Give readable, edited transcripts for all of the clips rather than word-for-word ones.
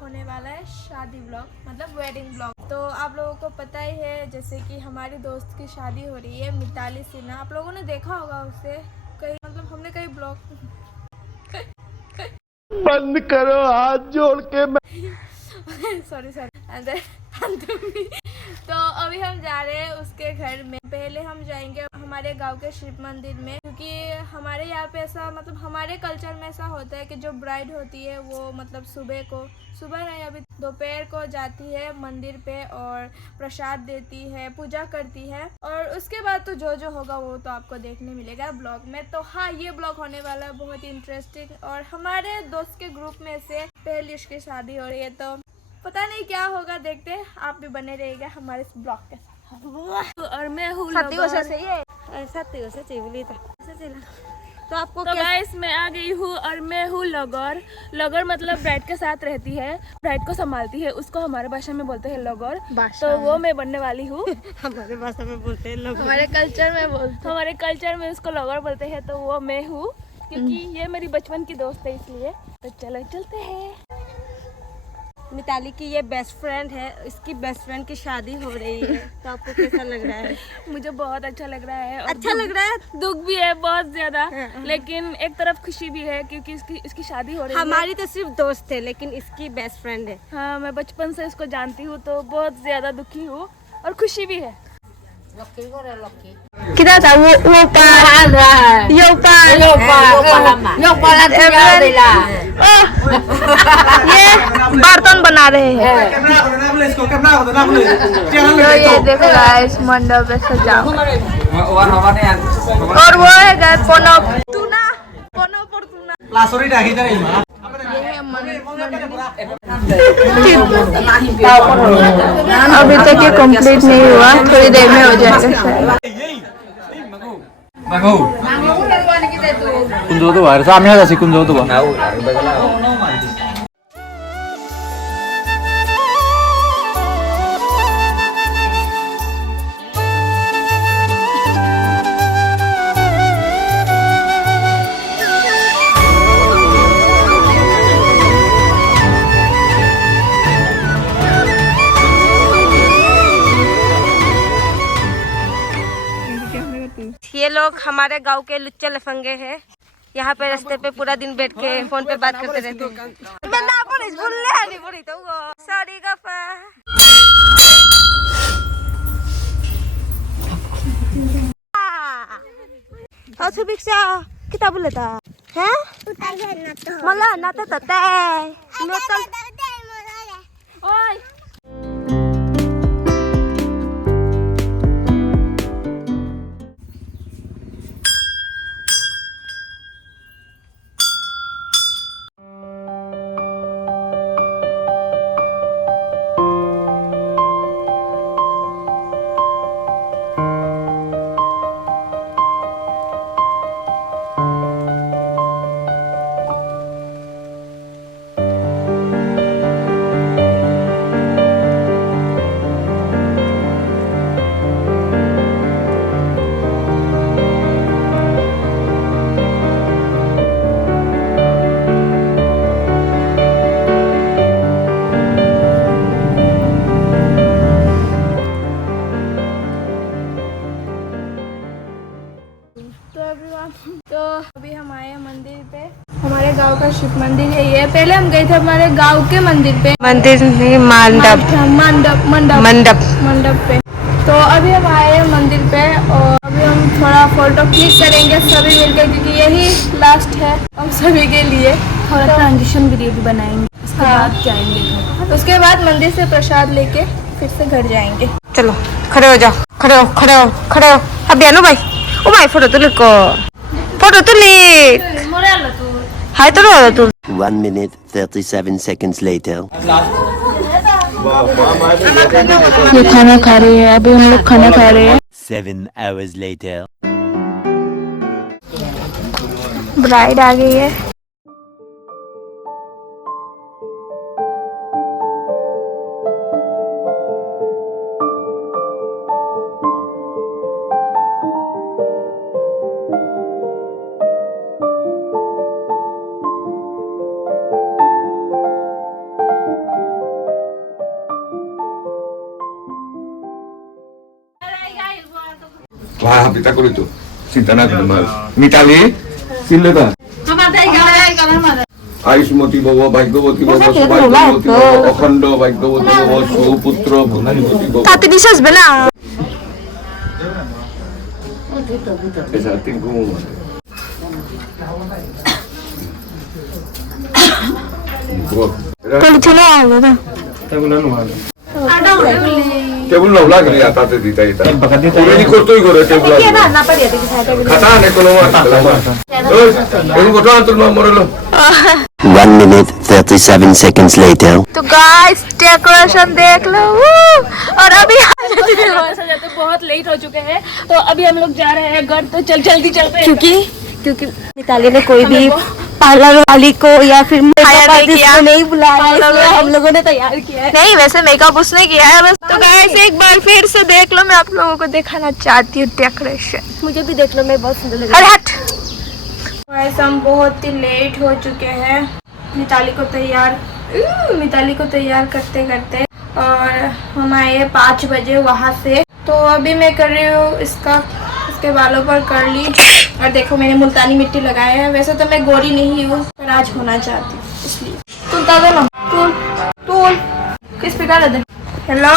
होने वाला है शादी ब्लॉग, मतलब वेडिंग ब्लॉग। तो आप लोगों को पता ही है, जैसे कि हमारी दोस्त की शादी हो रही है मिताली सिन्हा, आप लोगों ने देखा होगा उसे कहीं, मतलब हमने कहीं ब्लॉग बंद करो हाथ जोड़ के सॉरी तो अभी हम जा रहे हैं उसके घर में। पहले हम जाएंगे हमारे गांव के शिव मंदिर में, क्योंकि हमारे यहाँ पे ऐसा, मतलब हमारे कल्चर में ऐसा होता है कि जो ब्राइड होती है वो मतलब सुबह नहीं, अभी दोपहर को जाती है मंदिर पे और प्रसाद देती है, पूजा करती है, और उसके बाद तो जो होगा वो तो आपको देखने मिलेगा ब्लॉग में। तो हाँ, ये ब्लॉग होने वाला है बहुत ही इंटरेस्टिंग, और हमारे दोस्त के ग्रुप में से पहली उसकी शादी हो रही है, तो पता नहीं क्या होगा, देखते हैं। आप भी बने रहिएगा हमारे इस ब्लॉग के साथ। और मैं हूँ तो आपको तो गाइस मैं आ गई हूँ, और मैं हूँ लगोर मतलब ब्राइड के साथ रहती है, ब्राइड को संभालती है, उसको हमारे भाषा में बोलते हैं लगोर। तो वो मैं बनने वाली हूँ। हमारे भाषा में बोलते हैं लगोर, हमारे कल्चर में उसको लगोर बोलते हैं, तो वो मैं हूँ, क्योंकि ये मेरी बचपन की दोस्त है इसलिए। तो चलो चलते हैं। मिताली की ये बेस्ट फ्रेंड है, इसकी बेस्ट फ्रेंड की शादी हो रही है। तो आपको कैसा लग रहा है? मुझे बहुत अच्छा लग रहा है, और अच्छा लग रहा है। दुख भी है बहुत ज्यादा, लेकिन एक तरफ खुशी भी है क्योंकि इसकी शादी हो रही है। हमारी तो सिर्फ दोस्त है, लेकिन इसकी बेस्ट फ्रेंड है। हाँ, मैं बचपन से इसको जानती हूँ, तो बहुत ज्यादा दुखी हूँ और खुशी भी है। Kita tahu lupa ये बर्तन बना रहे हैं। तो ये देखो गाइस, मंडप में सजा, और वो है गाइस टूना। अभी तक ये कंप्लीट नहीं हुआ, थोड़ी देर में हो जाएगा। kunjo tuh harus kami ada sih kunjo tuh bang. ये लोग हमारे गांव के लुच्चे लफंगे हैं। यहाँ पे रास्ते पे पूरा दिन बैठ के फोन पे बात करते रहते हैं। kita boleh tak? Hah? Malah nata tete. Oi. तो अभी हम आए हैं मंदिर पे, हमारे गांव का शिव मंदिर है ये। पहले हम गए थे हमारे गांव के मंदिर पे, मंदिर नहीं, मंडप पे। तो अभी हम आए हैं मंदिर पे, और अभी हम थोड़ा फोटो क्लिक करेंगे सभी मिलकर, क्योंकि यही लास्ट है हम सभी के लिए। थोड़ा ट्रांजिशन वीडियो भी बनाएंगे, उसके बाद जाएंगे। उसके बाद मंदिर से प्रसाद लेके फिर से घर जाएंगे। चलो खड़े हो जाओ, खड़े हो। अब बियानो भाई, ओ भाई फोटो तो लिखो, फोटो तो लिख। हाय तो रो तू। 1 minute 37 seconds later. ये खाना खा रही है, अभी हम लोग खाना खा रहे हैं। 7 hours later. ब्राइड आ गई है। হাপিতা করি তো চিন্তা না করি মা মিতালি চিনলে না আয়ুষ্মতী ভব ভাগ্যবতী ভব সৌভাগ্যবতী ভব অখণ্ড ভাগ্যবতী ভব সৌপুত্র ভূমিপতি ভব তাতে দিস আসবে না Esa tengo চলো চলো আলো না टेबल ना उला करे आता ते दीता येता पूरे नहीं करतोय करे टेबल ना पड़िया देखी साइड खाता ने कोनो मात एगो गोटा अंतर न मरलो 1 minute 37 seconds later. तो गाइस डेकोरेशन देख लो और अभी तो बहुत लेट हो चुके हैं तो अभी हम लोग जा रहे हैं घर तो जल्दी चलते हैं क्योंकि मिताली ने कोई भी पार्लर वाली को या फिर नहीं बुलाया इसलिए हम लोगों ने तैयार किया है नहीं वैसे मेकअप उसने किया है बस तो गाइस एक बार फिर से देख लो मैं आप लोगों को दिखाना चाहती हूँ डेकोरेशन मुझे भी देख लो मैं बहुत सुंदर लग रही हूँ गाइस हम बहुत ही लेट हो चुके हैं मिताली को तैयार करते करते और हम आए 5 बजे वहाँ से तो अभी मैं कर रही हूँ इसके बालों पर कर ली और देखो मैंने मुल्तानी मिट्टी लगाया है वैसे तो मैं गोरी नहीं हूँ पर आज होना चाहती हूँ इसलिए तुम दो ना टूल किस पे डाल दे हेलो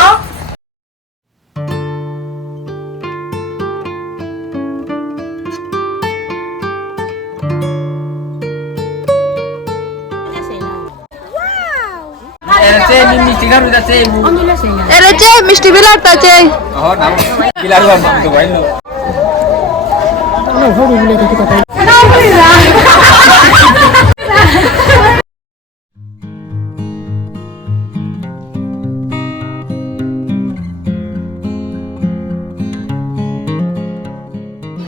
अरे चे मिष्टी भी लगता चे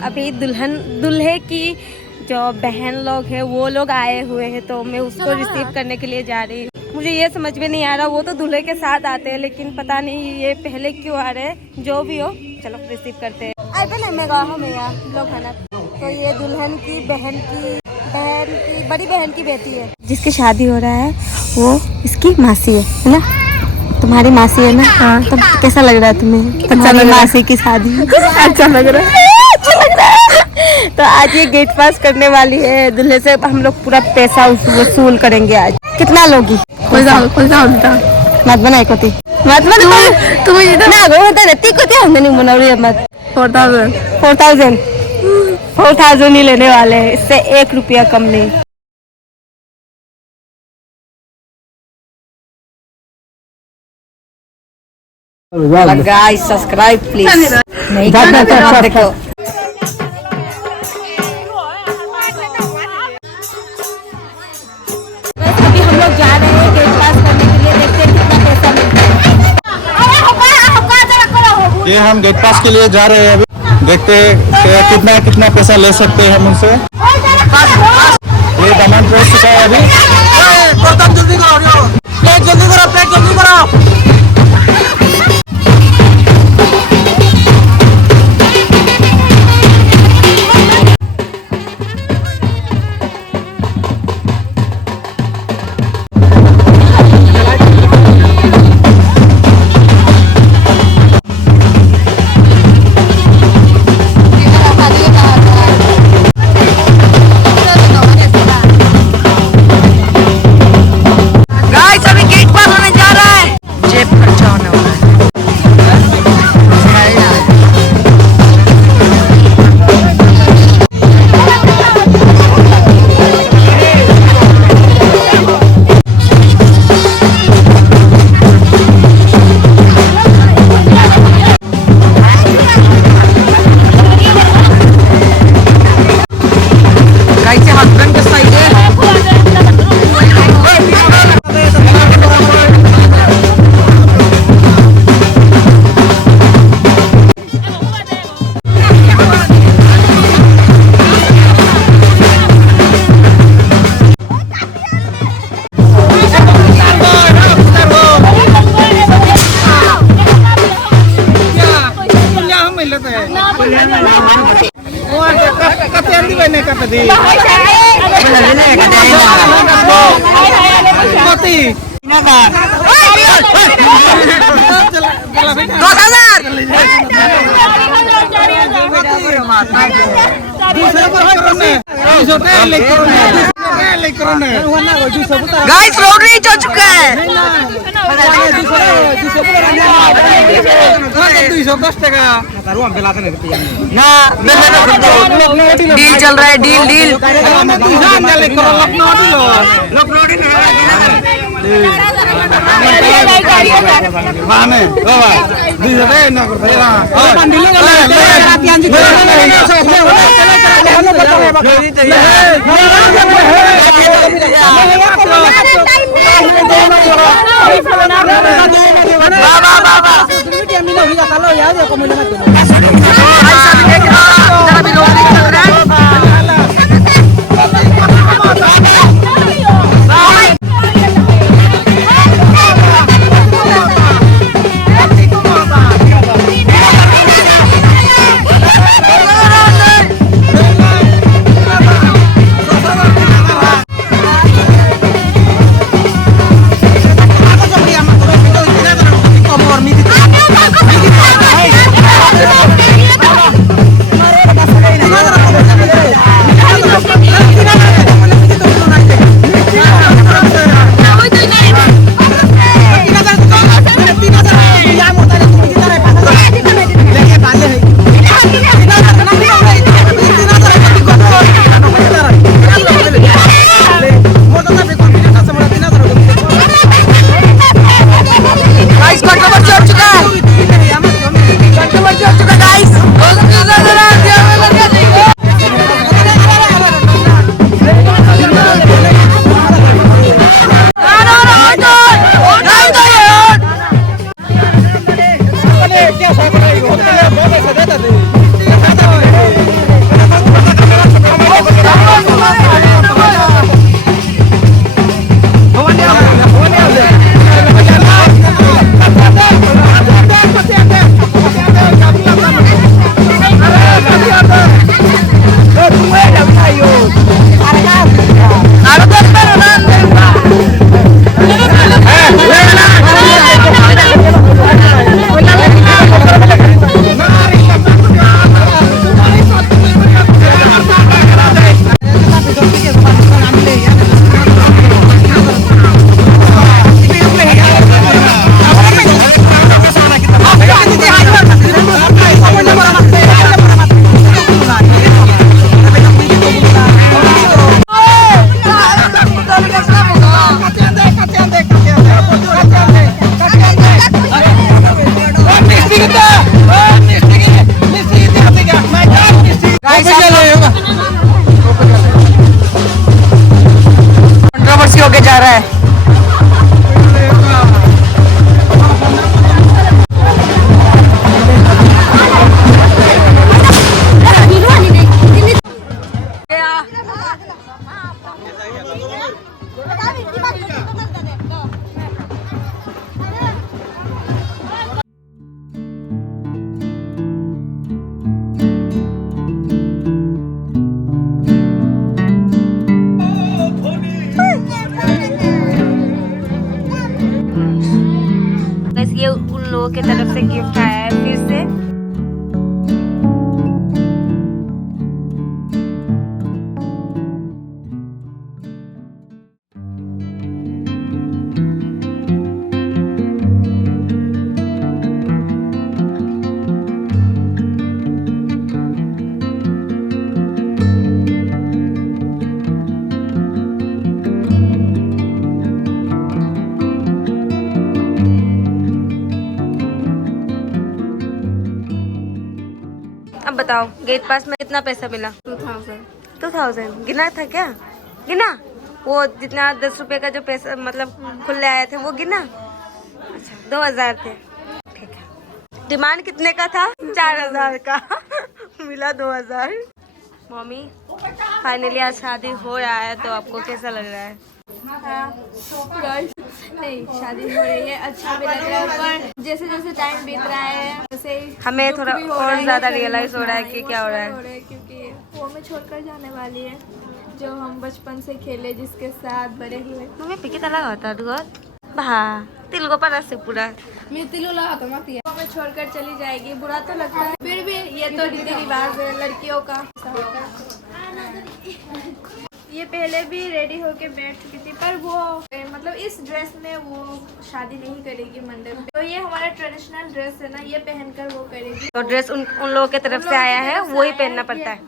अभी दूल्हे की जो बहन लोग हैं वो लोग आए हुए हैं तो मैं उसको रिसीव करने के लिए जा रही हूँ मुझे ये समझ में नहीं आ रहा वो तो दूल्हे के साथ आते हैं लेकिन पता नहीं ये पहले क्यों आ रहे हैं जो भी हो चलो रिसीव करते हैं तो ये दुल्हन की बहन की बड़ी बहन की बेटी है जिसकी शादी हो रहा है वो इसकी मासी है ना तुम्हारी मासी है ना हाँ तो कैसा लग रहा है तुम्हें तुम्हारी मासी की शादी अच्छा लग रहा है तो आज ये गेट पास करने वाली है दूल्हे से हम लोग पूरा पैसा वसूल करेंगे आज कितना लोगी मत बनाए कोती मत बना तुम ना गो होता रहती कोती हमने नहीं बना रही मत 4,000 ही लेने वाले हैं इससे 1 रुपया कम नहीं गाइस सब्सक्राइब प्लीज नहीं देखो अभी हम लोग जा रहे हैं गेट पास करने के लिए देखते हैं कितना पैसा मिलता है ये हम गेट पास के लिए जा रहे हैं अभी देखते हैं कितना पैसा ले सकते हैं हम उनसे ये दामन प्रेस चुका है अभी जल्दी करो गाइस रोड रीच हो चुका है। डील चल रहा है, डील डील। कंट्रोवर्सी होके जा रहा है। ये उन लोगों की तरफ से गिफ्ट आया है फिर से। अब बताओ गेट पास में कितना पैसा मिला? 2000 गिना था क्या? गिना वो जितना 10 रुपए का जो पैसा मतलब खुले आए थे वो गिना? अच्छा 2000 थे, ठीक है। डिमांड कितने का था? 4000 का मिला 2000। मम्मी फाइनली आज शादी हो रहा है तो आपको कैसा लग रहा है? नहीं शादी हो रही है, अच्छा भी लग रहा है, पर जैसे जैसे टाइम बीत रहा है वैसे हमें थोड़ा और ज्यादा रियलाइज हो रहा है कि क्या हो रहा है, क्योंकि वो हमें छोड़कर जाने वाली है जो हम बचपन से खेले, जिसके साथ बड़े हुए। मम्मी पिकी तला होता दुगत bah तिल को पाना से पूरा मैं तिलो लगा तो मत में छोड़कर चली जाएगी, बुरा तो लगता है, फिर भी ये तो रीति रिवाज है लड़कियों का। ये पहले भी रेडी होके बैठ चुकी थी, पर वो मतलब इस ड्रेस में वो शादी नहीं करेगी मंडप में। तो ये हमारा ट्रेडिशनल ड्रेस है ना, ये पहनकर वो करेगी। तो ड्रेस उन लोगों के तरफ से आया है, वही पहनना पड़ता है।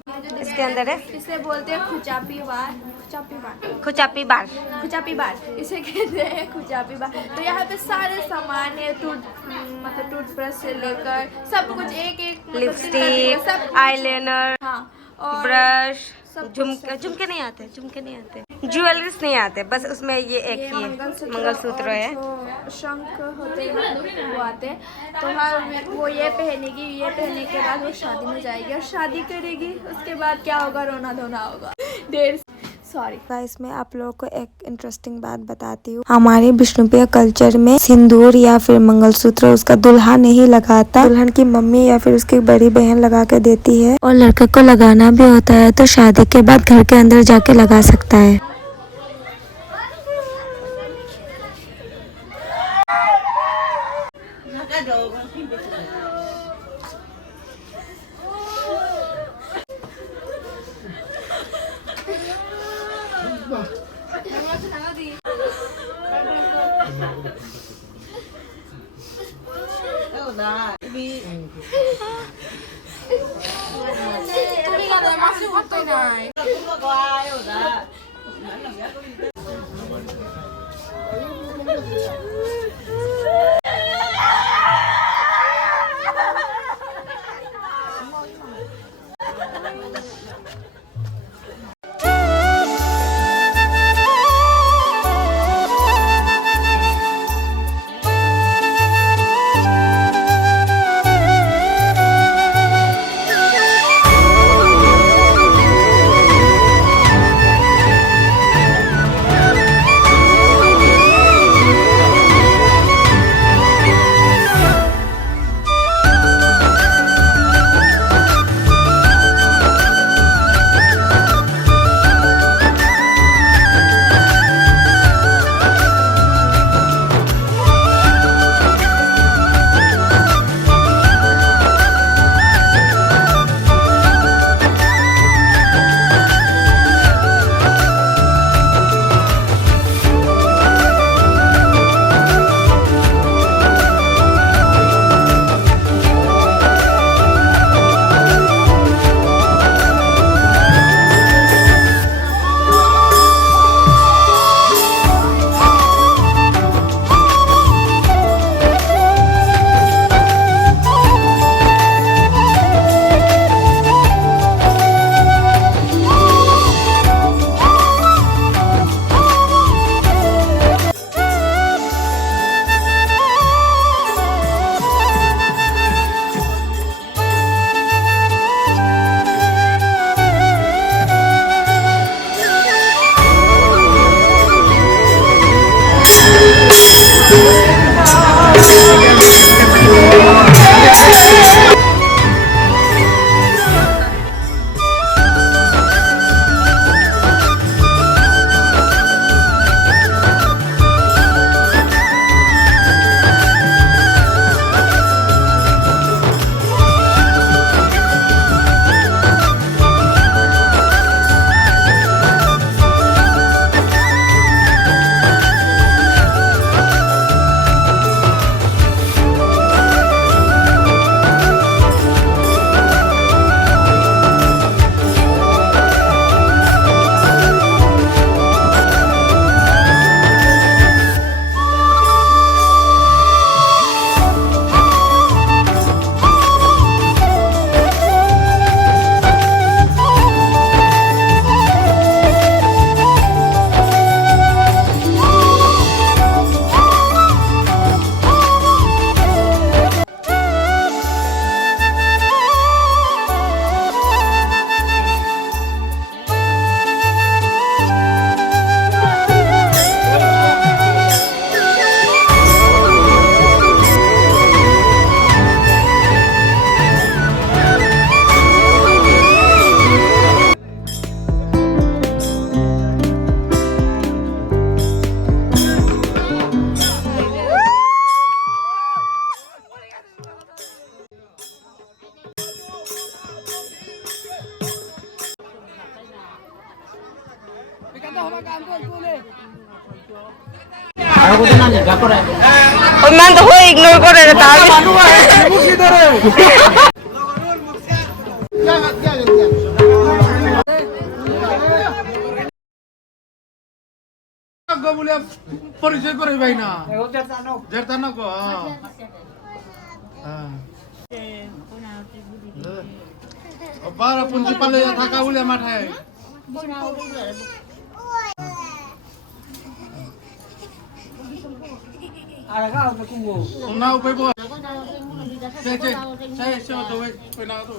इसके अंदर है, इसे बोलते हैं खुचापी बार, खुचापी बार, खुचापी बाल। खुचापी बार इसे कहते हैं, खुचापी बार। तो यहाँ पे सारे सामान है, मतलब टूथब्रश से लेकर सब कुछ, एक एक लिपस्टिक, सब आईलाइनर, हाँ, और ब्रश, सब झुमके नहीं आते, झुमके नहीं आते, ज्वेलरीज नहीं आते, बस उसमें ये एक ही है, मंगलसूत्र है। जो शंख होते हैं वो आते हैं। तो हाँ, वो ये पहनेगी, ये पहनने के बाद वो शादी में जाएगी और शादी करेगी। उसके बाद क्या होगा, रोना धोना होगा। सॉरी गाइस, मैं आप लोगों को एक इंटरेस्टिंग बात बताती हूँ। हमारे विष्णुप्रिया कल्चर में सिंदूर या फिर मंगलसूत्र उसका दुल्हा नहीं लगाता, दुल्हन की मम्मी या फिर उसकी बड़ी बहन लगा के देती है। और लड़के को लगाना भी होता है तो शादी के बाद घर के अंदर जाके लगा सकता है। मैं तो कोई इग्नोर कर रहा था পরিচয় করে ভাই না জেরতানো কো বারা পুঞ্জি পালে থাকা বলে মাঠে নাও পাইব সে তো ওই না তো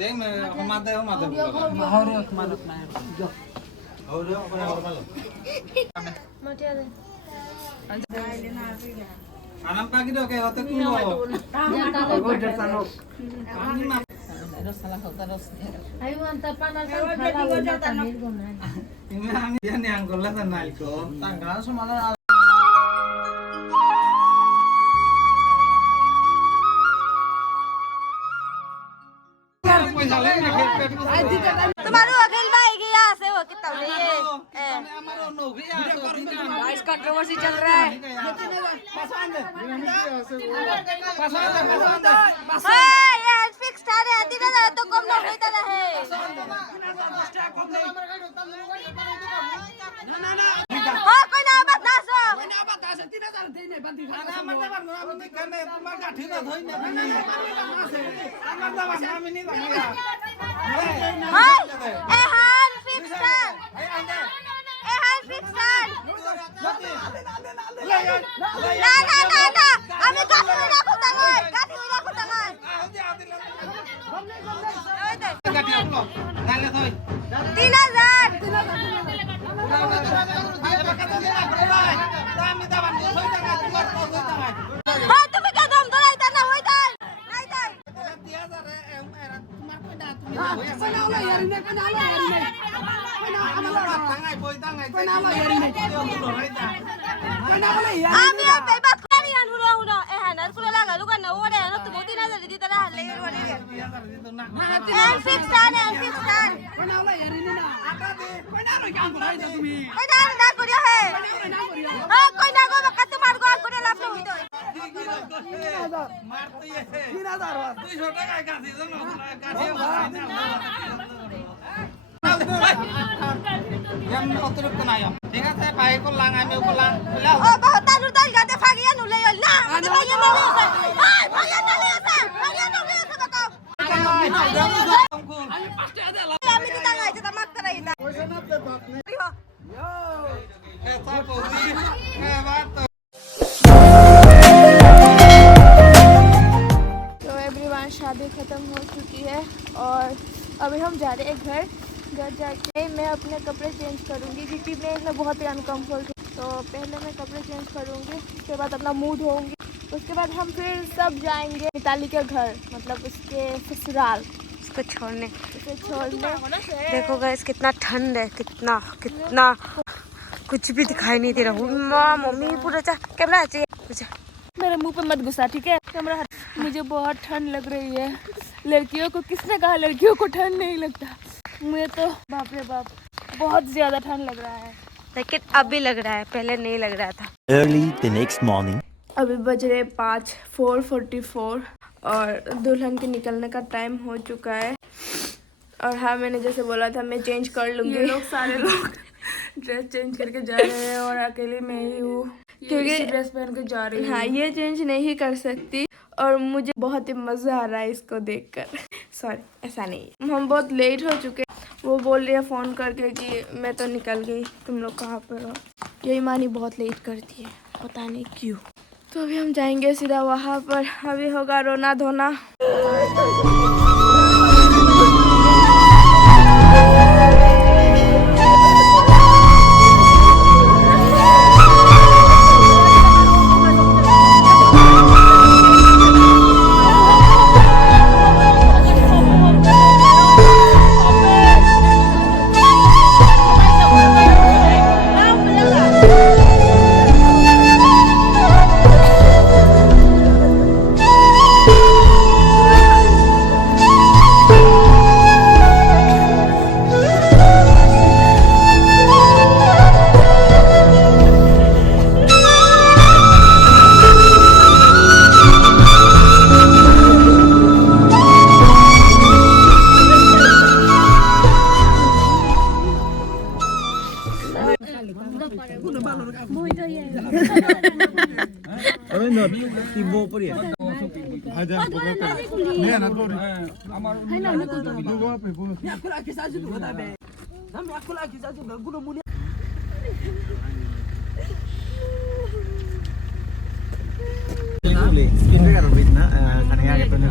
দেখ মে হমাদে মাহরে মানত না Anam pagi dok kayak hotel kuno. Ego jatano. Ayo mantap panas kan. Ini kami dia nih anggola tanah itu. Tanggal semalam. तुम्हारो अखिल भाई की यहाँ से वो कितना गाइस कंट्रोवर्सी चल रहा है ये फिक्स था रे तीन तो कम ना होता रहे हाँ कोई ना बात ना सो एहान फिक्स ना আমি কাঠি রাখো তাঙ্গাই কাঠি রাখো নালে থই 3000 হ্যাঁ তুমি কদম ধরাইতা না হইতা নাই তাই 3000 তোমার কইডা তুমি কোনাওলা ইয়ারিনে কোনাওলা ইয়ারিনে কোনাওলা তাঙ্গাই বই তাঙ্গাই কোনাওলা ইয়ারিনে কোনাওলা ইয়ারিনে আমি আপে বাত করি আনুরা হুনা এহানার কুলা লাগা লুকান না ওরে না তুমি 3000 দিতা না হলে ওরে 3000 দিতো না এন ফিক্স কোনাওলা ইয়ারিনে না আটা দে কোনাওলা কাম করাইতা তুমি কোনাওলা না করিয়া হে হ্যাঁ কই না গো বাকা তোমার গো করে লাভ না হইতো 3000 মার তো ইয়ে 3000 200 টাকা কাছে জানো কাছে yang oturuk kenayo dengan saya pakai kulang ami kulang oh bahwa tanur tan gade fagian nule yol na fagian nule sa ay fagian nule sa bako ami paste ada la ami kita ngai kita mak tarai na poisa na pe baat ne yo ऐसा कोई है बात तो everyone शादी ख़त्म हो चुकी है और अभी हम जा रहे हैं घर जाके मैं अपने कपड़े चेंज करूँगी क्योंकि मैं इसमें बहुत ही अनकम्फर्ट हूँ। तो पहले मैं कपड़े चेंज करूँगी, उसके बाद अपना मुँह धोऊँगी, उसके बाद हम फिर सब जाएंगे मिताली के घर, मतलब उसके ससुराल, उसको छोड़ने उसे छोड़ने। देखो गाइस कितना ठंड है, कितना कितना कुछ भी दिखाई नहीं दे रहा हूँ। मम्मी पूरा कैमरा चाहिए मेरे मुंह पे मत गुस्सा, ठीक है? कैमरा मुझे बहुत ठंड लग रही है। लड़कियों को किसने कहा लड़कियों को ठंड नहीं लगता? मुझे तो बाप रे बाप बहुत ज़्यादा ठंड लग रहा है, लेकिन अभी लग रहा है, पहले नहीं लग रहा था। Early the next morning. अभी बज रहे 4:44 और दुल्हन के निकलने का टाइम हो चुका है। और हाँ, मैंने जैसे बोला था मैं चेंज कर लूँगी। ये लोग सारे लोग ड्रेस चेंज करके जा रहे हैं और अकेले मैं ही हूँ क्योंकि ड्रेस पहन के जा रही हूँ। हाँ, ये चेंज नहीं कर सकती और मुझे बहुत ही मज़ा आ रहा है इसको देखकर। सॉरी, ऐसा नहीं, हम बहुत लेट हो चुके। वो बोल रही है फ़ोन करके कि मैं तो निकल गई, तुम लोग कहाँ पर हो। यही मानी बहुत लेट करती है, पता नहीं क्यों। तो अभी हम जाएंगे सीधा वहाँ पर, अभी होगा रोना धोना।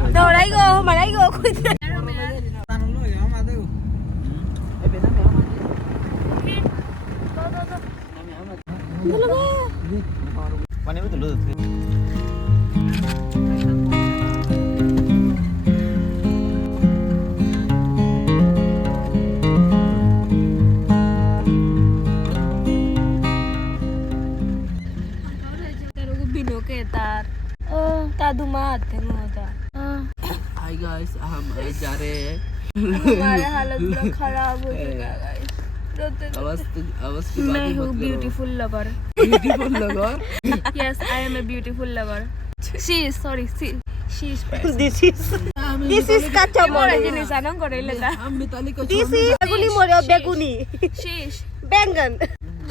Maraigo, Maraigo, cuida. Bino ke tar. Tadumat है मोटा. हाय गाइस हम जा रहे हैं हमारा हालत पूरा खराब हो चुका है गाइस. आवाज की मैं बात हूँ मत ब्यूटीफुल लवर. ब्यूटीफुल लगा Yes, I am a beautiful lover. She is sorry. She is. This is kacha More mole. jenis anong kore leta. हम मिताली को This is beguni mole beguni. She is. Bengan.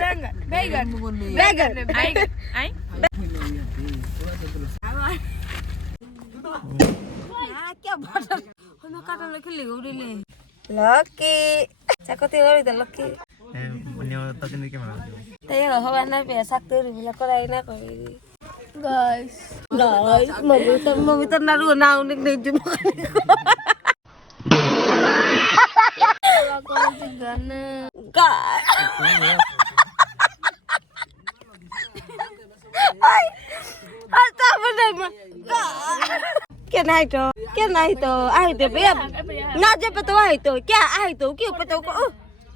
Vegan. Vegan. Vegan. Vegan. Ay. क्या बात है? हमें काटा लगे ले उड़े ले. Lucky. Cakot itu itu lucky. Tapi kalau hanya biasa tuh bila kau lainnya kau ini. Guys. Guys, mau kita naruh unik nih cuma. Aku juga nih. Guys. Asta benar. क्या नहीं तो आई तो भैया ना जब तो आई तो क्या आई तो क्यों पता को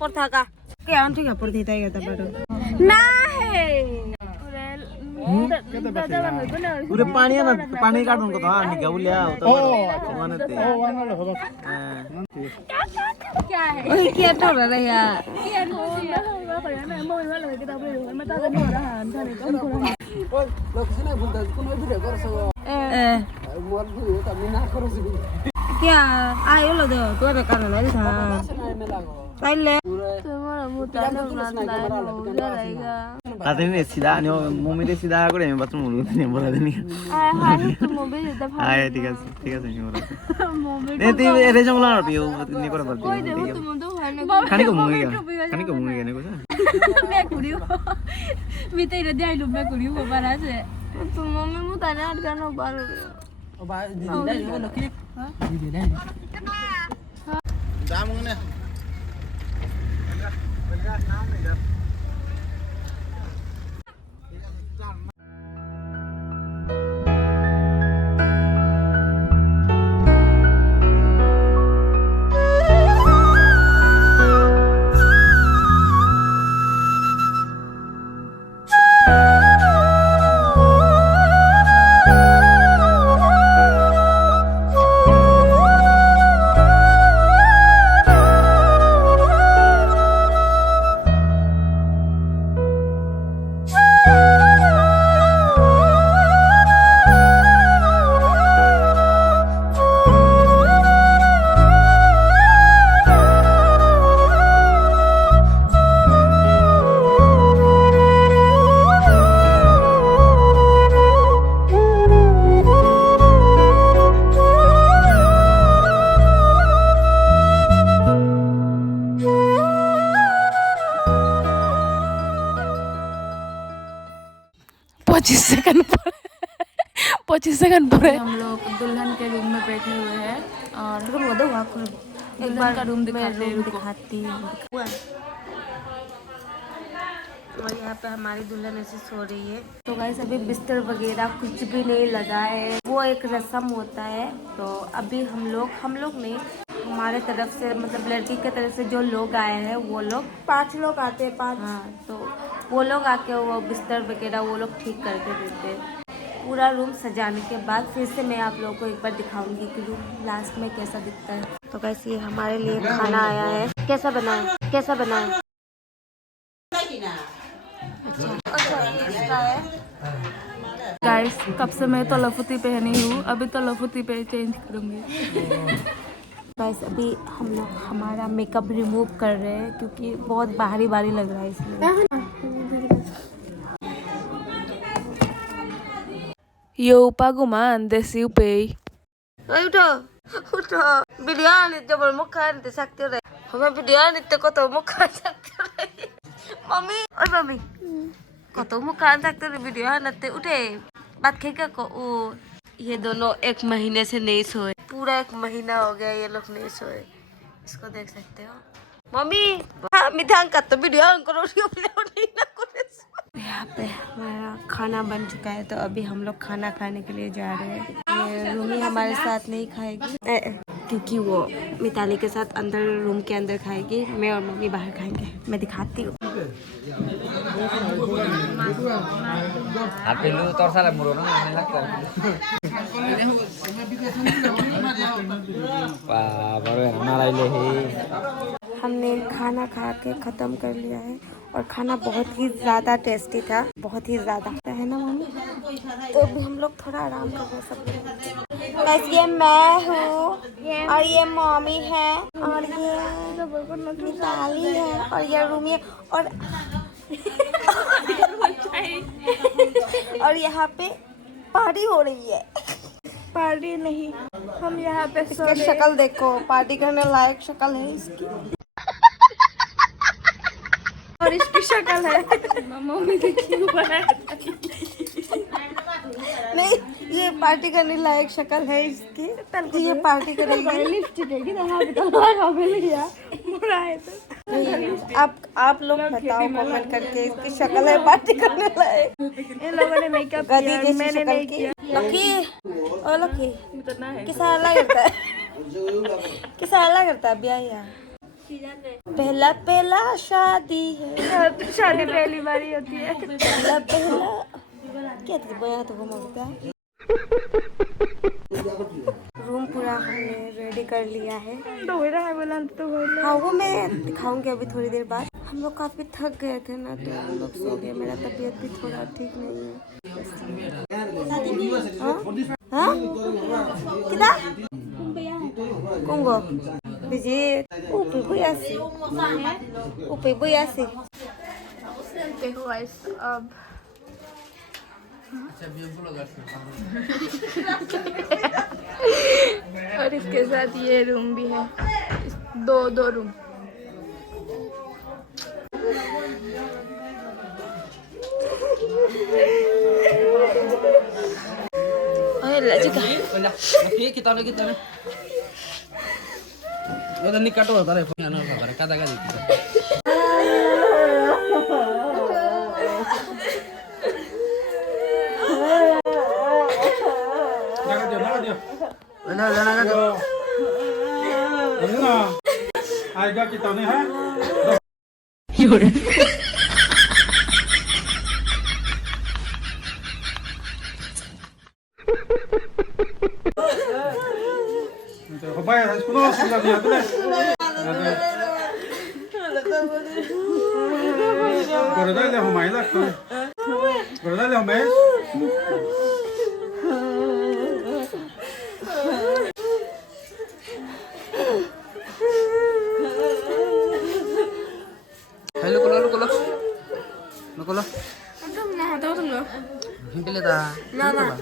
पढ़ता का क्या आंटी का पढ़ती था ये तो बड़ो ना है पूरे पानी है ना पानी काटूं को तो हाँ निकाल लिया तो माने थे क्या है? ओए क्या तो रहा है यार Kian mo siya. Kaya mo wala kita beli. Matagal mo rahan tani ko. क्या आयो लो दो तू अबे करने लगी था पहले Tumara muta na रहेगा. आते नहीं सीधा नहीं मम्मी ने सीधा करे मैं बात मुलुक नहीं बोला नहीं हाय तुम मोबाइल देता आया ठीक है नहीं बोला नहीं तो ये रेजों वाला भी वो नहीं करे बोलती कोई देखो तुम तो खाने खाने को मुंगे नहीं कुछ मैं कुड़ियो बीते रे दे आइलो मैं कुड़ियो को बारा से तुम मम्मी मुता ना गाना बार जामुंगे पच्चीस सेकंड पर हम लोग दुल्हन के रूम में बैठे हुए हैं और एक बार का रूम दिखाती हूँ. और यहाँ पे हमारी दुल्हन ऐसे सो रही है तो गाइस अभी बिस्तर वगैरह कुछ भी नहीं लगा है वो एक रस्म होता है तो अभी हम लोग नहीं हमारे तरफ से मतलब लड़की के तरफ से जो लोग आए हैं वो लोग 5 लोग आते हैं 5 हाँ तो वो लोग आके वो बिस्तर वगैरह वो लोग ठीक करके देते हैं पूरा रूम सजाने के बाद फिर से मैं आप लोगों को एक बार दिखाऊंगी कि रूम लास्ट में कैसा दिखता है तो गाइस ये हमारे लिए खाना आया है कैसा बना है गाइस कब से मैं तलफुती पहनी हूँ अभी तलफुती पे चेंज करूँगी. गाइस अभी हम लोग हमारा मेकअप रिमूव कर रहे हैं क्योंकि बहुत भारी लग रहा है इसलिए Yo paguman desi upei. उठो उठो वीडियो नृत्य बोल मुख नृत्य सकते रहे हमें वीडियो नृत्य को तो मुख सकते रहे मम्मी और मम्मी को तो मुख सकते रहे वीडियो नृत्य उठे बात खेल को ये दोनों 1 महीने से नहीं सोए पूरा 1 महीना हो गया ये लोग नहीं सोए इसको देख सकते हो मम्मी मिठांग का तो वीडियो करो यहाँ पे हमारा खाना बन चुका है तो अभी हम लोग खाना खाने के लिए जा रहे हैं ये रूमी हमारे साथ नहीं खाएगी क्योंकि वो मिताली के साथ अंदर रूम के अंदर खाएगी मैं और मम्मी बाहर खाएंगे मैं दिखाती हूँ हमने खाना खा के ख़त्म कर लिया है और खाना बहुत ही ज़्यादा टेस्टी था बहुत ही ज़्यादा है ना मम्मी तो अभी हम लोग थोड़ा आराम कर सकते हैं बस ये मैं हूँ और ये मम्मी है और ये मिताली है और ये रूमी है और यहाँ पे पार्टी हो रही है पार्टी नहीं हम यहाँ पे इसकी शक्ल देखो पार्टी करने लायक शक्ल है इसकी और इसकी शक्ल है मम्मी देखी नहीं ये पार्टी करने लायक शक्ल है इसकी ये पार्टी करेगी आप लोग बताओ कमेंट करके इसकी शक्ल है पार्टी करने लायक इन लोगों ने मेकअप गधी किया जैसी मैंने शक्ल नहीं की किया लकी ओ लकी किसा लगता है किसा लगता है ब्याह यार पहला शादी है शादी पहली बारी होती है पहला क्या तो बया तो घुमाता है रूम पूरा हमने रेडी कर लिया है तो हो रहा है बोला तो हो रहा हाँ वो मैं दिखाऊंगी अभी थोड़ी देर बाद हम लोग काफी थक गए थे ना तो हम लोग सो गए मेरा तबीयत भी थोड़ा ठीक नहीं है हाँ कितना Kunggo Bijit Upi buyasi Upi buyasi देखो गाइस अब और इसके साथ ये रूम भी है दो रूम आएगा कितने हैं Vaya, es uno sin la vida, Pero dale a Homay la Pero dale a Homay. Hello, Lokola. Hindi leta. Mama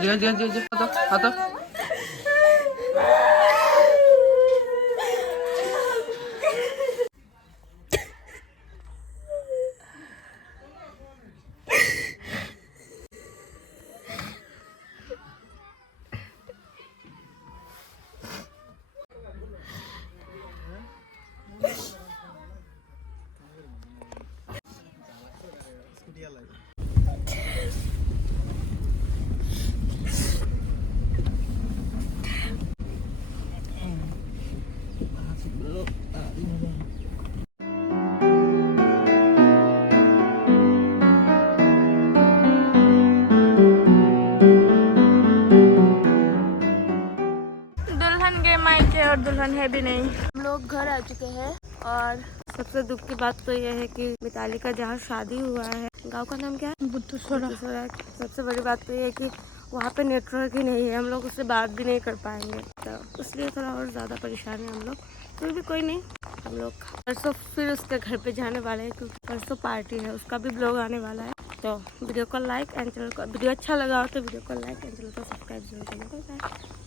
Jangan. Atau. दुल्हन के मायके और दुल्हन है भी नहीं हम लोग घर आ चुके हैं और सबसे दुख की बात तो यह है कि मिताली का जहाँ शादी हुआ है, गांव का नाम क्या है, बुद्धूसोरा। सबसे बड़ी बात तो ये है कि वहाँ पे नेटवर्क ही नहीं है, हम लोग उससे बात भी नहीं कर पाएंगे, तो इसलिए थोड़ा और ज़्यादा परेशान है हम लोग। फिर भी कोई नहीं, हम लोग परसों फिर उसके घर पे जाने वाले हैं, क्योंकि परसों पार्टी है, उसका भी ब्लॉग आने वाला है। तो वीडियो को लाइक एंड चैनल को, वीडियो अच्छा लगा हो तो वीडियो को लाइक एंड चैनल को सब्सक्राइब जरूर करना।